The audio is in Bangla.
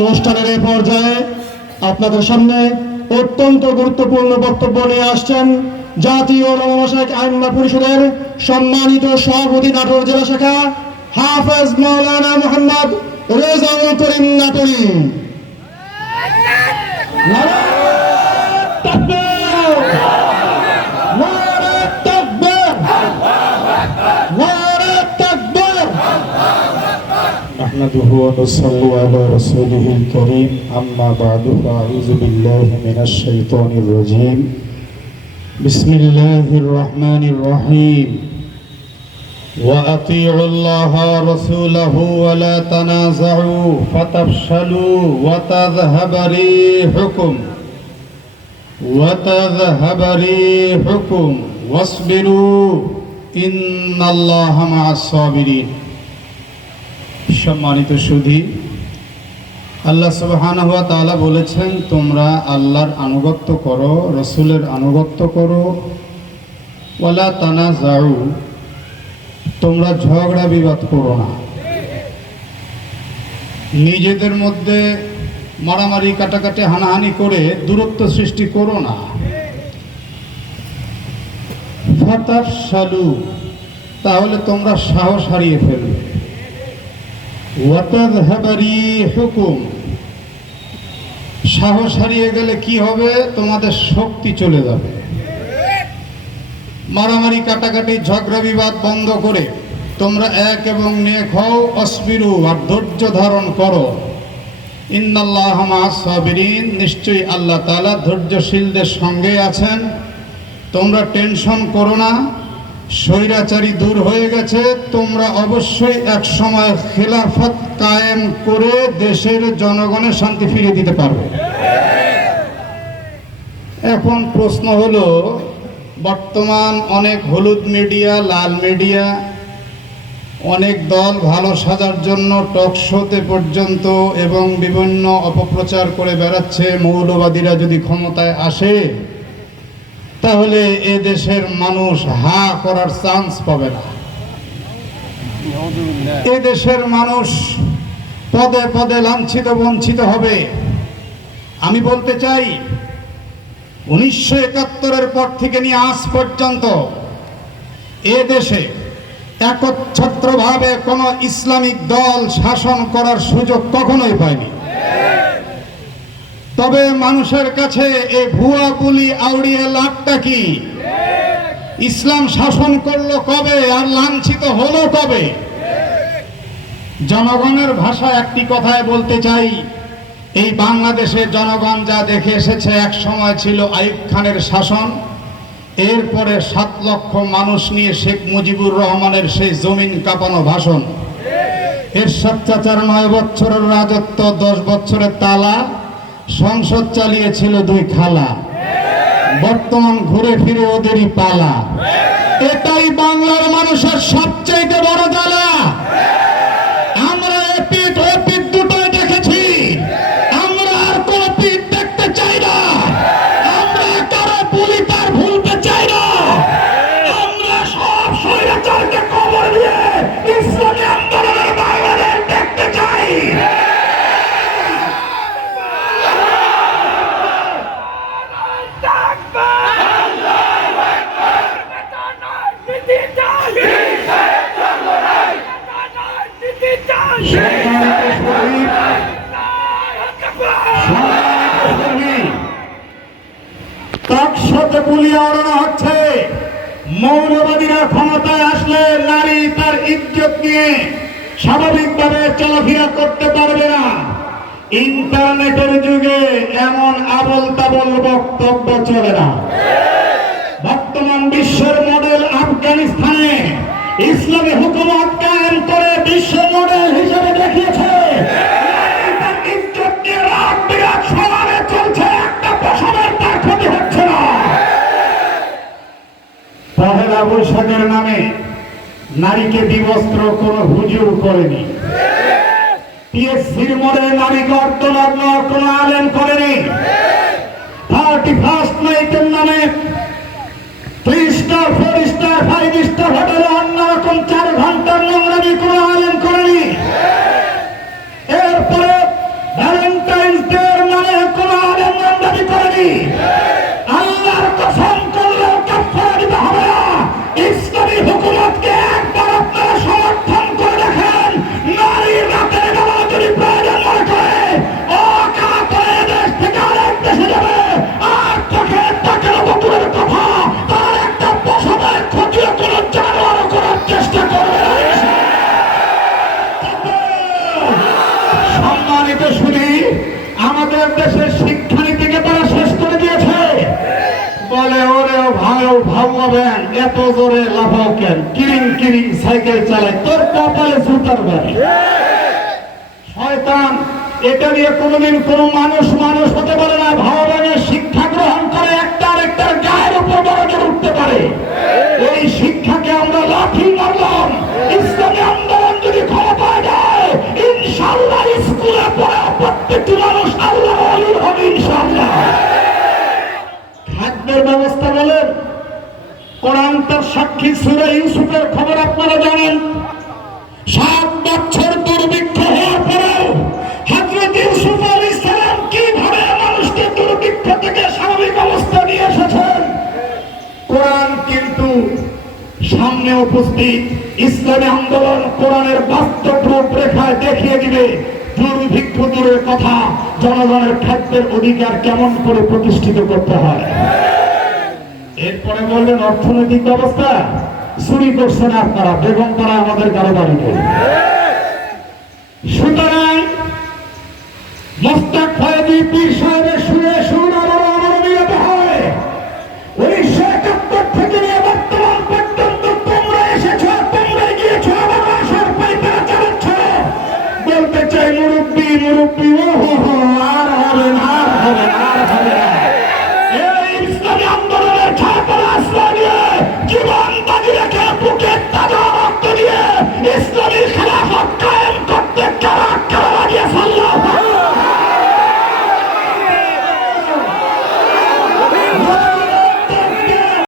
অনুষ্ঠানের এই পর্যায়ে আপনাদের সামনে অত্যন্ত গুরুত্বপূর্ণ বক্তব্য নিয়ে আসছেন জাতীয় ওলামা মাশায়েখ আইম্মা পরিষদের সম্মানিত সভাপতি নাটোর জেলা শাখা হাফেজ মাওলানা মুহাম্মদ রেজাউল করিম নাটোরী। نحمده ونصلي على رسوله الكريم أما بعد فأعوذ بالله من الشيطان الرجيم بسم الله الرحمن الرحيم وأطيعوا الله ورسوله ولا تنازعوا فتفشلوا وتذهب ريحكم واصبروا إن الله مع الصابرين। সম্মানিত সুধী, আল্লাহ সুবহানাহু ওয়া তাআলা বলেছেন, তোমরা আল্লাহর আনুগত্য করো, রসুলের আনুগত্য করো, ওয়ালা তানাজাউ, তোমরা ঝগড়া বিবাদ করো না, নিজেদের মধ্যে মারামারি কাটাকাটি হানাহানি করে দূরত্ব সৃষ্টি করো না। ফাতাফশালু, তাহলে তোমরা সাহস হারিয়ে ফেলবে। ওয়াতাযহাবা রিহুকুম, সাহস হারিয়ে গেলে কি হবে? তোমাদের শক্তি চলে যাবে। মারামারি কাটাকাটি ঝগড়া বিবাদ বন্ধ করে তোমরা এক এবং নেক হও। অসবিরু, আর ধৈর্য ধারণ করো। ইন্নাল্লাহা মা'আস সাবিরিন, নিশ্চয়ই আল্লাহ তাআলা ধৈর্যশীলদের সঙ্গে আছেন। তোমরা টেনশন করো না, স্বৈরাচারী দূর হয়ে গেছে। তোমরা অবশ্যই এক সময় খেলাফত কায়েম করে দেশের জনগণের শান্তি ফিরিয়ে দিতে পারবে। এখন প্রশ্ন হলো, বর্তমান অনেক হলুদ মিডিয়া, লাল মিডিয়া, অনেক দল ভালো সাজার জন্য টক শোতে পর্যন্ত এবং বিভিন্ন অপপ্রচার করে বেড়াচ্ছে, মৌলবাদীরা যদি ক্ষমতায় আসে তাহলে এ দেশের মানুষ হা করার চান্স পাবে না। এ দেশের মানুষ পদে পদে লাঞ্ছিত বঞ্চিত হবে। আমি বলতে চাই, 1971-এর পর থেকে নিয়ে আজ পর্যন্ত এ দেশে একচ্ছত্রভাবে কোনো ইসলামিক দল শাসন করার সুযোগ কখনোই পায়নি। তবে মানুষের কাছে এই ভুয়া বুলি আউড়িয়ে লাভটা কি? ইসলাম শাসন করলো কবে আর লাঞ্ছিত হলো কবে? জনগণের ভাষা একটি কথায় বলতে চাই, এই বাংলাদেশের জনগণ যা দেখে এসেছে, এক সময় ছিল আইয়ুব খানের শাসন, এরপরে 7 লক্ষ মানুষ নিয়ে শেখ মুজিবুর রহমানের সেই জমিন কাঁপানো ভাষণ, এরশাদ চাচার 9 বছরের রাজত্ব, 10 বছরের তালা, সংসদ চালিয়েছিল 2 খালা, বর্তমান ঘুরে ফিরে ওদেরই পালা। এটাই বাংলার মানুষের সবচেয়ে বড় জ্বালা। আমরা এ পিঠ ও পিঠ দুটোই দেখেছি, আমরা আর কোন পিঠ দেখতে চাই না। আমরা কারো বুলি তার ভুলতে চাই না। আমরা সব স্বৈরাচারকে কবর দিয়ে ইসলামী আন্দোলনের বাংলাদেশ দেখতে চাই। টকশোতে বুলি ওড়ানো হচ্ছে। মৌলবাদীরা ক্ষমতায় আসলে নারী তার ইজ্জত নিয়ে স্বাভাবিকভাবে চলাফেরা করতে পারবে না। ইন্টারনেটের যুগে এমন আবল তাবল বক্তব্য চলে না। বর্তমান বিশ্বের মডেল আফগানিস্তানে ইসলামী হুকুমত কায়েম করে বিশ্ব মডেল হিসেবে দেখিয়েছে। পহেলা বৈশাখের নামে নারীকে বিবস্ত্র কোনো হুজুর করেনি। পিএসসির মোড়ে নারীকে অর্ধনগ্ন কোনো আলেম করেনি। 31st নাইটের নামে 3 স্টার 4 স্টার 5 স্টার হোটেলে অন্যরকম 4 ঘন্টার নোংরামি কোনো আলেম করেনি। এরপরে তো শুনি আমাদের দেশের শিক্ষানীতিকে তারা শেষ করে দিয়েছে। বলে ওরে ভাই ভাববেন এত জোরে লাফাও কেন, কিরিং কিরিং সাইকেল চালায়, তোর কপালে জুতার বাড়ি। শয়তান, এটা নিয়ে কোনোদিন কোনো মানুষ হতে পারে না। ভাববেনের শিক্ষা গ্রহণ করে একটা আরেকটার গায়ের উপর বড় উঠতে পারে। এই শিক্ষাকে আমরা লাঠি মারলাম। ইসলামী আন্দোলন যদি ক্ষমতায় যায়, ইনশাআল্লাহ স্কুলে পড়া প্রত্যেকটি মানুষ আল্লাহ ওলি হবে ইনশাআল্লাহ। খাদ্যের ব্যবস্থা বলেন, কোরআন তার সাক্ষী। সূরা ইউসুফের খবর আপনারা জানেন। 7 বছর দুর্ভিক্ষ হওয়ার পরেও হযরত ইউসুফ আলাইহিস সালাম কিভাবে মানুষকে দুর্ভিক্ষ থেকে স্বাভাবিক অবস্থা নিয়ে এসেছেন। কোরআন কিন্তু সামনে উপস্থিত। ইসলামী আন্দোলন কোরআনের বাস্তব রূপরেখায় দেখিয়ে দিবে দুর্ভিক্ষ দূরের কথা, জনগণের খাদ্যের অধিকার কেমন করে প্রতিষ্ঠিত করতে হয়। এরপরে বললেন অর্থনৈতিক ব্যবস্থা। চুরি করছেন আপনারা, বেগম পাড়া আমাদের কারো বাড়িতে। সুতরাং মোস্তাক ফয়েজী পীর সাহেবের